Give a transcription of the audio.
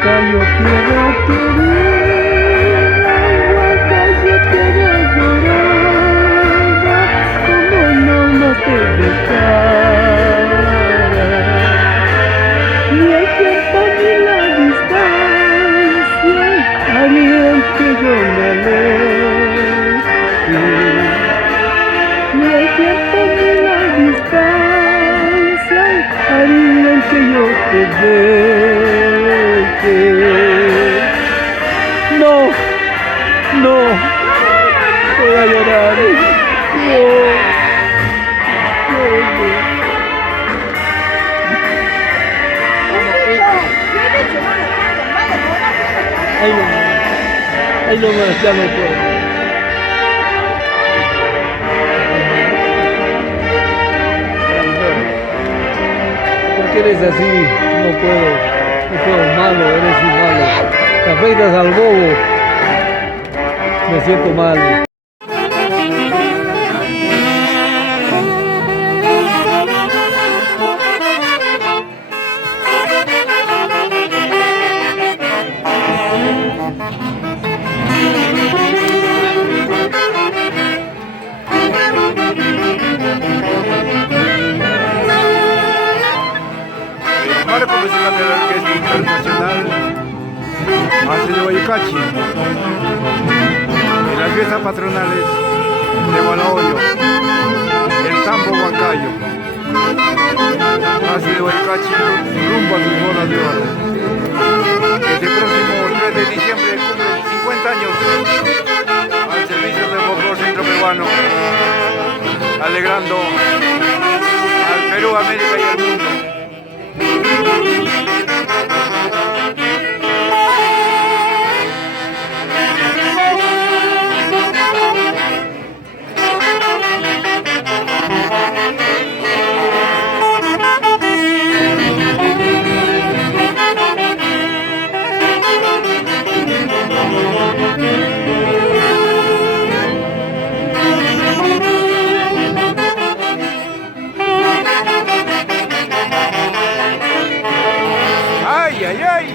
Huancayo, tierra querida, Huancayo, tierra dorada, como no te dejara. Ni el tiempo ni la distancia harían que yo me aleje. Ni el tiempo ni la distancia harían que yo te deje. No, no, voy a llorar. No, no, no. Ahí lo más, ya no puedo. ¿Por qué eres así? No puedo, malo, eres un malo. Te afeitas al bobo. Me siento mal. Marco profesional de la Orquesta Internacional hace de Guayacachi en las fiestas patronales de Gualahoyo, el tambo huancayo hace de Guayacachi rumbo a sus bodas de oro. Este próximo 3 de diciembre cumple 50 años al servicio del folclore centro peruano, alegrando al Perú, América y al mundo. ¡Ay, ay, ay!